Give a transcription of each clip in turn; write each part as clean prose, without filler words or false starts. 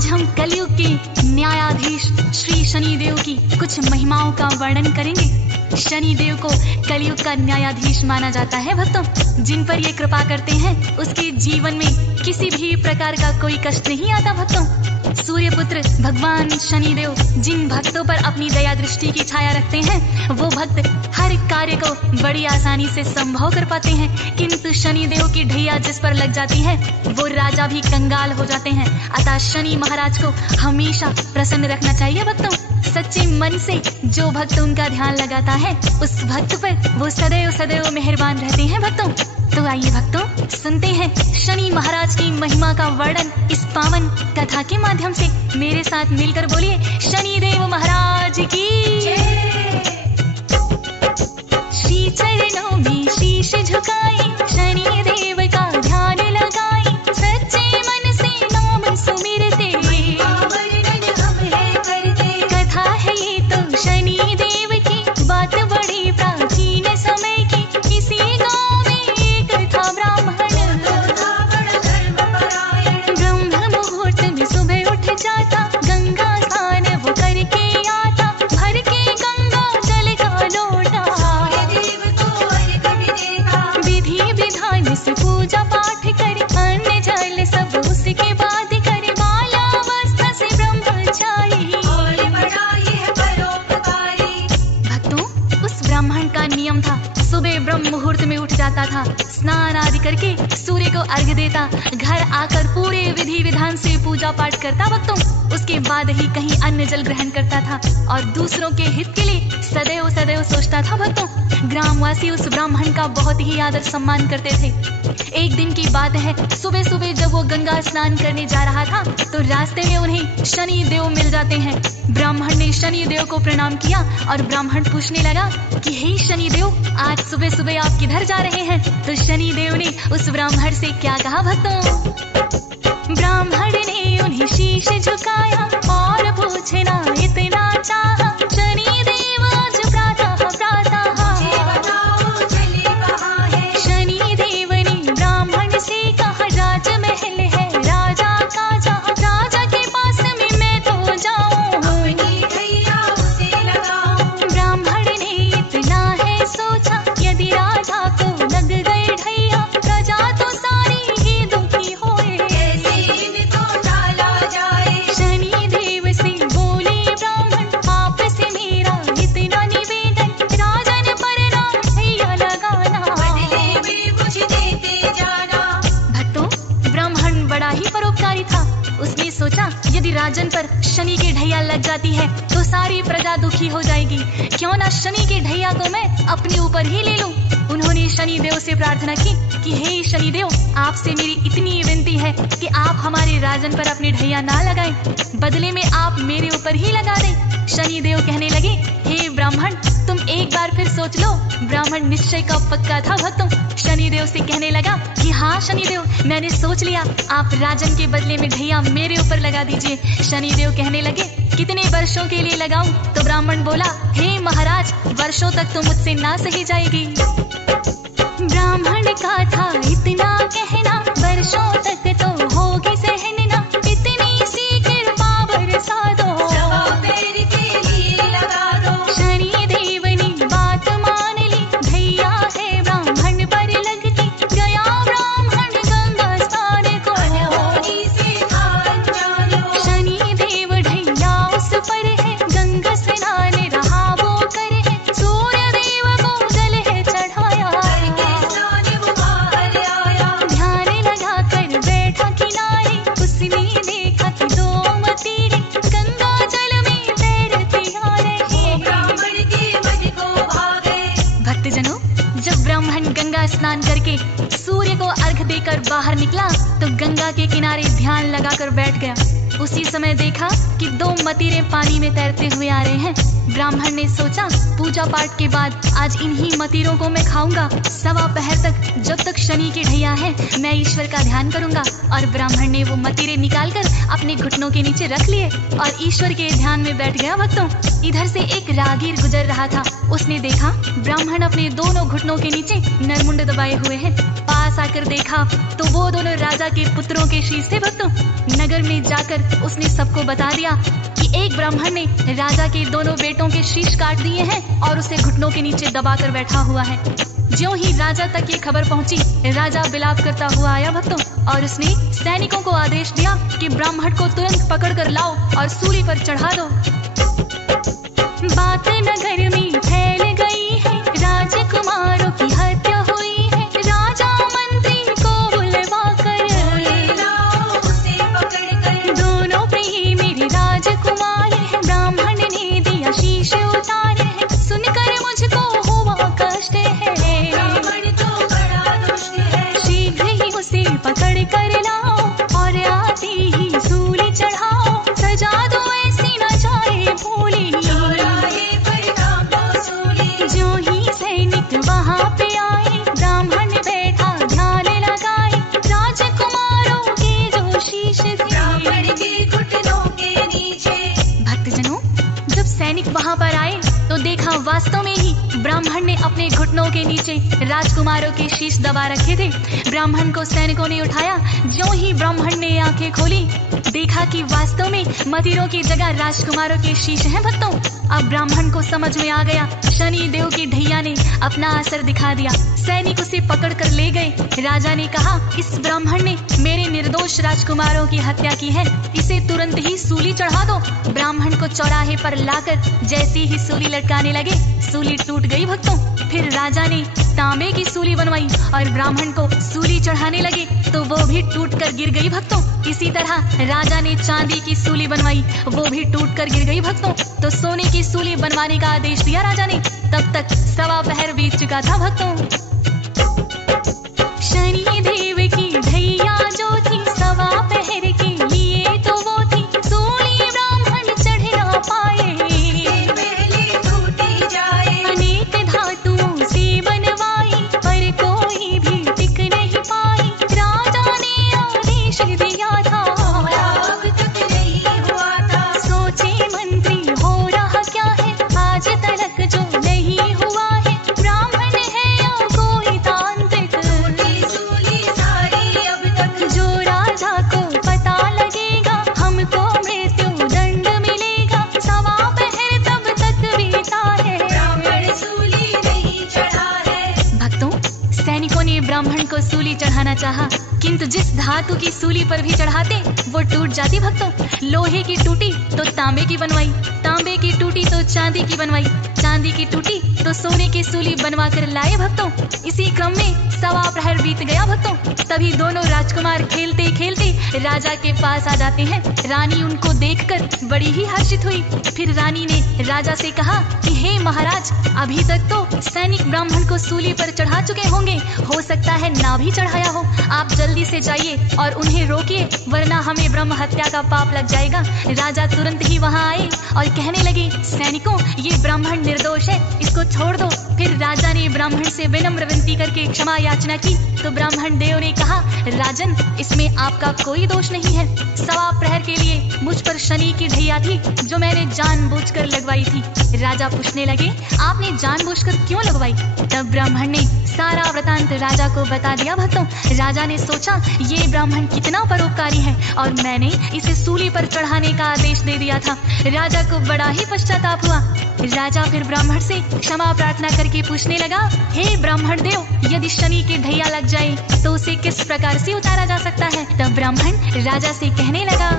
आज हम कलयुग के न्यायाधीश श्री शनिदेव की कुछ महिमाओं का वर्णन करेंगे। शनिदेव को कलयुग का न्यायाधीश माना जाता है भक्तों। जिन पर ये कृपा करते हैं उसके जीवन में किसी भी प्रकार का कोई कष्ट नहीं आता भक्तों। सूर्यपुत्र भगवान शनिदेव जिन भक्तों पर अपनी दया दृष्टि की छाया रखते हैं वो भक्त हर कार्य को बड़ी आसानी से संभव कर पाते हैं। किंतु शनिदेव की ढैया जिस पर लग जाती है वो राजा भी कंगाल हो जाते हैं। अतः शनि महाराज को हमेशा प्रसन्न रखना चाहिए भक्तों। सच्चे मन से जो भक्त उनका ध्यान लगाता है उस भक्त पर वो सदैव सदैव मेहरबान रहते हैं भक्तों। तो आइए भक्तों सुनते हैं शनि महाराज की महिमा का वर्णन इस पावन कथा के माध्यम से। मेरे साथ मिलकर बोलिए शनिदेव महाराज की श्री चरणों में शीश झुकाई, शनिदेव का ध्यान लगाई, सच्चे मन से नाम सुमिरते कथा है ये तो शनिदेव की, बात बड़ी प्राचीन समय की। किसी गांव में एक था ब्राह्मण, ब्रह्म मुहूर्त में सुबह उठ जाता, गंगा स्नान वो करके आता, भर के गंगा जल का लोटा, विधि विधान से पूजा पाठ करे, अन्न जल सब उसके बाद करे, बालावस्था से ब्रह्मचारी। भक्तों उस ब्राह्मण का नियम था सुबह ब्रह्म मुहूर्त में उठ जाता था, स्नान आदि करके सूर्य को अर्घ्य देता, घर आकर पूरे विधि विधान से पूजा पाठ करता भक्तों। उसके बाद ही कहीं अन्न जल ग्रहण करता था और दूसरों के हित के लिए सदैव सदैव सोचता था भक्तों। ग्रामवासी उस ब्राह्मण का बहुत ही आदर सम्मान करते थे। एक दिन की बात है, सुबह सुबह जब वो गंगा स्नान करने जा रहा था तो रास्ते में उन्हें शनि देव मिल जाते हैं। ब्राह्मण ने शनि देव को प्रणाम किया और ब्राह्मण पूछने लगा कि हे शनि देव, आज सुबह सुबह आप किधर जा रहे हैं? तो शनि देव ने उस ब्राह्मण से क्या कहा भक्तों? ब्राह्मण ने उन्हें शीश झुकाया और पूछना इतना चाहा, शनि देव आज प्रातः शनि देव ने ब्राह्मण से कहा, राजमहल है राजा का, जहाँ राजा के पास में मैं तो जाऊं, ब्राह्मण ने इतना है सोचा, यदि राजा को लग गए ढैया, प्रजा तो सारी ही दुखी होए। शनि देव से बोले ब्राह्मण, आप से मेरा इतना निवेदन, राजन पर नाम ढैया लगाना, भक्तों ब्राह्मण बड़ा ही परोपकारी था। उसने सोचा यदि राजन पर शनि की ढैया लग जाती है तो सारी प्रजा दुखी हो जाएगी, क्यों ना शनि की ढैया को मैं अपने ऊपर ही ले लूं। उन्होंने शनि देव से प्रार्थना की कि हे शनि देव, आपसे मेरी इतनी विनती है कि आप हमारे राजन पर अपनी ढैया ना लगाएं, बदले में आप मेरे ऊपर ही लगा दें। शनि देव कहने लगे, हे ब्राह्मण तुम एक बार फिर सोच लो। ब्राह्मण निश्चय का पक्का था भक्तों। शनि देव से कहने लगा कि हाँ शनि देव, मैंने सोच लिया, आप राजन के बदले में ढैया मेरे ऊपर लगा दीजिए। शनि देव कहने लगे कितने वर्षों के लिए लगाऊं? तो ब्राह्मण बोला, हे महाराज, वर्षों तक तो मुझसे ना सही जाएगी। ब्राह्मण का था इतना कहना, वर्षों तक तो होगी सहना, इतनी सी कृपा बरसा दो, शनि देव ने बात मान ली, ढैया है ब्राह्मण पर लगती, गया ब्राह्मण गंगा स्नान को, शनि देव ढैया उस पर है, गंगा स्नान रहा वो करे है, सूर्य देव को जल है चढ़ाया, ध्यान लगा कर बैठा किनारे, उसने देखा कि दो मतीरे गंगा जल में तैरती आ रही। भक्तजनों जब ब्राह्मण गंगा स्नान करके सूर्य को अर्घ देकर बाहर निकला तो गंगा के किनारे ध्यान लगाकर बैठ गया। उसी समय देखा कि दो मतीरे पानी में तैरते हुए आ रहे हैं। ब्राह्मण ने सोचा पूजा पाठ के बाद आज इन्हीं मतीरों को मैं खाऊंगा। सवा पहर तक जब तक शनि की ढैया है मैं ईश्वर का ध्यान करूंगा। और ब्राह्मण ने वो मतीरे निकालकर अपने घुटनों के नीचे रख लिए और ईश्वर के ध्यान में बैठ गया भक्तों। इधर से एक राहगीर गुजर रहा था। उसने देखा ब्राह्मण अपने दोनों घुटनों के नीचे नरमुंड दबाए हुए हैं। पास पास आकर देखा तो वो दोनों राजा के पुत्रों के शीश थे भक्तों। नगर में जाकर उसने सबको बता दिया कि एक ब्राह्मण ने राजा के दोनों बेटों के शीश काट दिए हैं और उसे घुटनों के नीचे दबाकर बैठा हुआ है। ज्यों ही राजा तक ये खबर पहुंची, राजा विलाप करता हुआ आया भक्तों, और उसने सैनिकों को आदेश दिया कि ब्राह्मण को तुरंत पकड़ कर लाओ और सूली पर चढ़ा दो। बात नगर में फैल गई है, राजकुमारों की हत्या हुई है। राजा मंत्री को बुलवा कर उसे पकड़ कर, दोनों प्रिय मेरे राजकुमार है, ब्राह्मण ने दिया शीश उतारे है। सुनकर मुझको हुआ कष्ट है, ब्राह्मण तो बड़ा दुष्ट है। शीघ्र ही उसे पकड़ कर लाओ और आते ही सूली चढ़ाओ। सजा दो ऐसी न जाए भूली, जो ही सैनिक वहाँ पे आए, ब्राह्मण बैठा ध्यान लगाए। राजकुमारों के जो शीश थे, ब्राह्मण के घुटनों के नीचे। भक्तजनों, जब सैनिक वहाँ पर आए तो देखा वास्तव में ही ब्राह्मण ने अपने घुटनों के नीचे राजकुमारों के शीश दबा रखे थे। ब्राह्मण को सैनिकों ने उठाया। ज्यों ही ब्राह्मण ने आंखें खोली, देखा कि वास्तव में मंदिरों की जगह राजकुमारों के शीश हैं भक्तों। अब ब्राह्मण को समझ में आ गया, शनि देव की ढैया ने अपना असर दिखा दिया। सैनिक उसे पकड़ कर ले गए। राजा ने कहा, इस ब्राह्मण ने मेरे निर्दोष राजकुमारों की हत्या की है, इसे तुरंत ही सूली चढ़ा दो। ब्राह्मण को चौराहे पर लाकर जैसी ही सूली लटकाने लगे, सूली टूट गई भक्तों। फिर राजा ने तांबे की सूली बनवाई और ब्राह्मण को सूली चढ़ाने लगे तो वो भी टूट कर गिर गई भक्तों। इसी तरह राजा ने चांदी की सूली बनवाई, वो भी टूट कर गिर गई भक्तों। तो सोने की सूली बनवाने का आदेश दिया राजा ने। तब तक 1.25 पहर बीत चुका था भक्तों। शनि देव की ढैया जो थी 1.25 पहर के लिए तो वो थी, सूली ब्राह्मण चढ़ ना पाए, पहले टूटी जाए। अनेक धातुओं से बनवाई पर कोई भी टिक नहीं पाई। राजा ने आदेश दिया था, अब तक नहीं हुआ था। सोचे मंत्री हो रहा क्या है, आज तक जो नहीं हुआ है। ब्राह्मण है या कोई तांत्रिक, सूली सारी अब तक। जो राजा को पता लगेगा, हमको मृत्यु दंड मिलेगा। 1.25 पहर तब तक बीता है, ब्राह्मण सूली नहीं चढ़ा है। भक्तों, सैनिकों ने ब्राह्मण को सूली चढ़ाना चाहा, किंतु जिस धातु की सूली पर भी चढ़ाते वो टूट जाती भक्तों। लोहे की टूटी तो तांबे की बनवाई, तांबे की टूटी तो चांदी की बनवाई, चांदी की टूटी तो सोने की सूली बनवा कर लाए भक्तों। इसी क्रम में 1.25 प्रहर बीत गया भक्तों। तभी दोनों राजकुमार खेलते खेलते राजा के पास आ जाते हैं। रानी उनको देखकर बड़ी ही हर्षित हुई। फिर रानी ने राजा से कहा कि हे महाराज, अभी तक तो सैनिक ब्राह्मण को सूली पर चढ़ा चुके होंगे, हो सकता है ना भी चढ़ाया हो। आप जल्दी से जाइए और उन्हें रोकिए, वरना हमें ब्रह्म हत्या का पाप लग जाएगा। राजा तुरंत ही वहाँ आए और कहने लगे, सैनिकों, ये ब्राह्मण निर्दोष है, इसको छोड़ दो। फिर राजा ने ब्राह्मण से विनम्र विनती करके क्षमा याचना की तो ब्राह्मण देव ने कहा, राजन, इसमें आपका कोई दोष नहीं है। 1.25 प्रहर के लिए मुझ पर शनि की ढैया थी जो मैंने जानबूझकर लगवाई थी। राजा पूछने लगे, आपने जानबूझकर क्यों लगवाई? तब ब्राह्मण ने सारा वृतांत राजा को बता दिया भक्तों। राजा ने सोचा, ये ब्राह्मण कितना परोपकारी है और मैंने इसे सूली पर चढ़ाने का आदेश दे दिया था। राजा को बड़ा ही पश्चाताप हुआ। राजा फिर ब्राह्मण से क्षमा प्रार्थना करके पूछने लगा, हे ब्राह्मण देव, यदि शनि की ढैया लग जाए तो उसे किस प्रकार से उतारा जा सकता है? तब ब्राह्मण राजा से कहने लगा,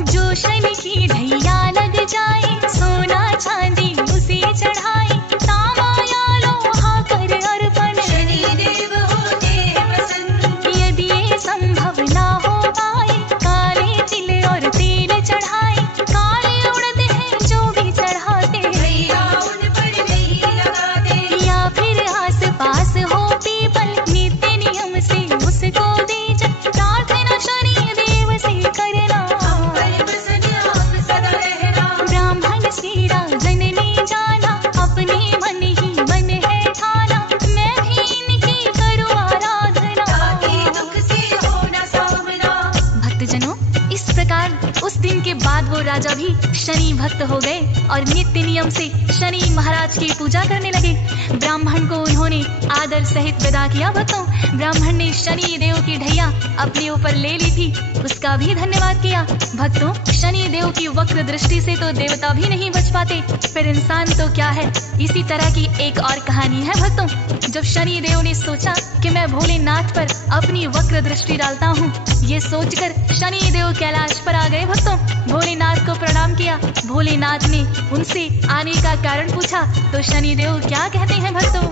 जो शनि की ढैया लग जाए, सोना चांदी उसे चढ़ाए, तांबा या लोहा कर अर्पण, शनि देव होते हैं प्रसन्न। यदि ये संभव ना हो पाए, काले तिल और तेल चढ़ाए, काले उड़द हैं जो भी चढ़ाते, भैया उन पर नहीं लगाते। या फिर आस पास हो पीपल, नित्य नियम से उसको दीजिए, प्रार्थना शनि देव से करना। उस दिन के बाद वो राजा भी शनि भक्त हो गए और नित्य नियम से शनि महाराज की पूजा करने लगे। ब्राह्मण को उन्होंने आदर सहित विदा किया। भक्तों, ब्राह्मण ने शनि देव की ढैया अपने ऊपर ले ली थी, उसका भी धन्यवाद किया। भक्तों, शनि देव की वक्र दृष्टि से तो देवता भी नहीं बच पाते, फिर इंसान तो क्या है। इसी तरह की एक और कहानी है भक्तों। जब शनि देव ने सोचा कि मैं भोलेनाथ पर अपनी वक्र दृष्टि डालता हूँ, ये सोचकर शनि देव कैलाश पर आ गए। भक्तों, भोलेनाथ को प्रणाम किया। भोलेनाथ ने उनसे आने का कारण पूछा तो शनि देव क्या कहते हैं भक्तों?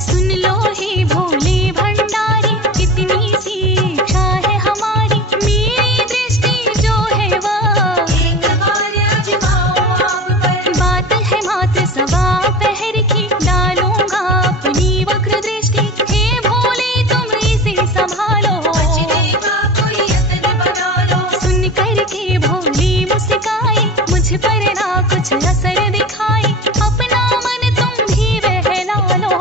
सुन लो हे भोले भंडारी, कितनी सी इच्छा है हमारी, मेरी दृष्टि जो है वह एक बार आजमाओ आप पर। बात है मात्र सवा पहर की, डालूंगा अपनी वक्र दृष्टि, हे भोले तुम इसे संभालो, बचने का कोई यत्न बना लो। सुन करके भोले मुस्काए, मुझ पर ना कुछ असर दिखाए, अपना मन तुम भी बहला लो,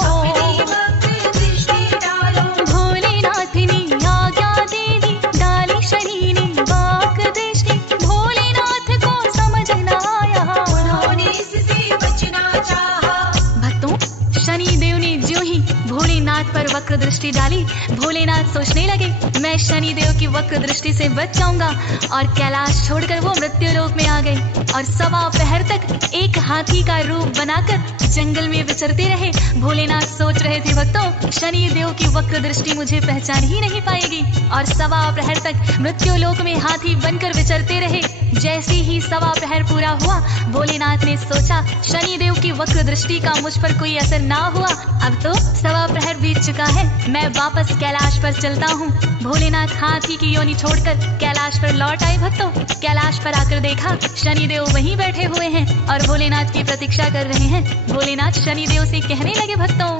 भोलेनाथ ने आज्ञा दे दी, डाली शनि ने वाक दृष्टि, भोलेनाथ को समझ न आया, उन्होंने इससे बचना चाहा। भक्तों, शनि देव ने ज्यों ही भोलेनाथ पर वक्र दृष्टि डाली, भोलेनाथ सोचने लगे मैं शनि देव की वक्र दृष्टि से बच जाऊंगा, और कैलाश छोड़कर वो मृत्यु लोक में आ गए और सवा पहर तक एक हाथी का रूप बनाकर जंगल में विचरते रहे। भोलेनाथ सोच रहे थे भक्तों, शनि देव की वक्र दृष्टि मुझे पहचान ही नहीं पाएगी, और सवा प्रहर तक मृत्यु लोक में हाथी बनकर विचरते रहे। जैसे ही सवा प्रहर पूरा हुआ, भोलेनाथ ने सोचा शनि देव की वक्र दृष्टि का मुझ पर कोई असर ना हुआ, अब तो सवा प्रहर बीत चुका है, मैं वापस कैलाश पर चलता हूँ। भोलेनाथ हाथी की योनि छोड़कर कैलाश पर लौट आए। भक्तों, कैलाश पर आकर देखा शनि देव वहीं बैठे हुए हैं और भोलेनाथ की प्रतीक्षा कर रहे हैं। भोलेनाथ शनि देव से कहने लगे भक्तों,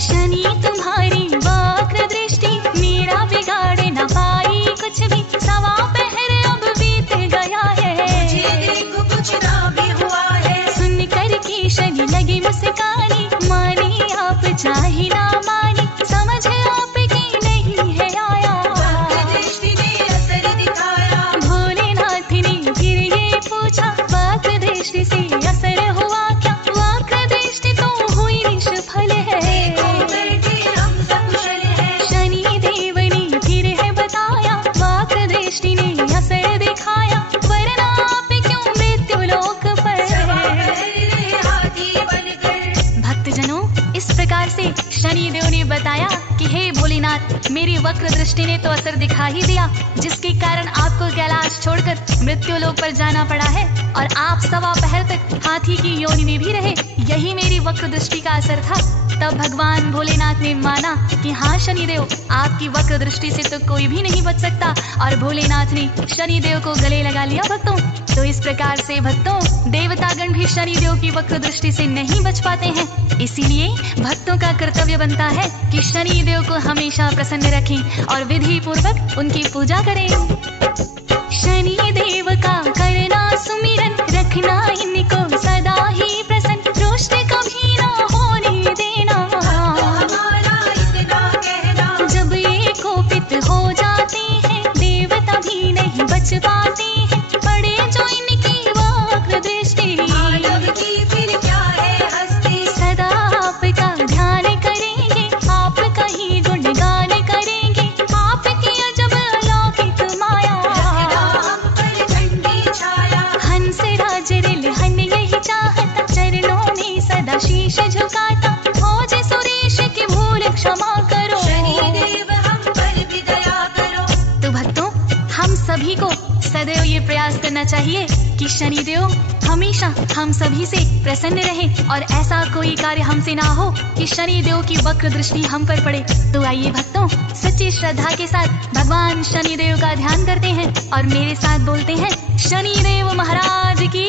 शनि तुम्हारी वक्र दृष्टि मेरा बिगाड़ न पाई कुछ भी, सवा पहर अब बीत गया है, मुझे देखो कुछ ना भी हुआ है। सुन करके शनि लगे मुस्काने, माने आप चाहे ना माने, समझ आपकी नहीं है आया, वक्र दृष्टि ने असर दिखाया। भोलेनाथ ने फिर ये पूछा, वक्र दृष्टि से असर हुआ क्या? वक्र दृष्टि तो हुई निष्फल है, शनि देव ने फिर है बताया, वक्र दृष्टि ने असर दिखाया, वरना आप क्यों मृत्यु लोक पर हाथी बनकर। भक्तजनों, इस प्रकार से शनि देव ने बताया कि हे भोलेनाथ, मेरी वक्र दृष्टि ने तो असर दिखा ही दिया, जिसके कारण आपको कैलाश छोड़कर मृत्यु लोक पर जाना पड़ा है, और आप सवा पहर तक हाथी की योनि में भी रहे, यही मेरी वक्र दृष्टि का असर था। तब भगवान भोलेनाथ ने माना कि हाँ शनिदेव, आपकी वक्र दृष्टि से तो कोई भी नहीं बच सकता, और भोलेनाथ ने शनिदेव को गले लगा लिया। भक्तों, तो इस प्रकार से भक्तों, देवतागण भी शनिदेव की वक्र दृष्टि से नहीं बच पाते हैं, इसीलिए भक्तों का कर्तव्य बनता है कि शनिदेव को हमेशा प्रसन्न रखें और विधि पूर्वक उनकी पूजा करें। शनि देव का करना सुमिरन, रखना इनको सदा ही प्रसन्न, रुष्ट कभी ना होने देना, हमारा इतना कहना। जब ये कोपित हो जाते हैं, देवता भी नहीं बच पाते हैं, पड़े जो इनकी वक्र दृष्टि, मानव की फिर क्या है हस्ती। सदा आपका ध्यान करेंगे, आपका ही गुणगान करेंगे, आपकी अजब अलौकिक माया, हंस राज रिलहन यही चाहता, चरणों में सदा शीश झुकाता, हो जे सुरेश की भूल क्षमा करो, शनिदेव हम पर भी दया करो। तो भक्तों, हम सभी को सदैव ये प्रयास करना चाहिए कि शनिदेव हमेशा हम सभी से प्रसन्न रहे, और ऐसा कोई कार्य हमसे ना हो कि शनिदेव की वक्र दृष्टि हम पर पड़े। तो आइए भक्तों, सच्ची श्रद्धा के साथ भगवान शनिदेव का ध्यान करते हैं और मेरे साथ बोलते हैं, शनिदेव महाराज की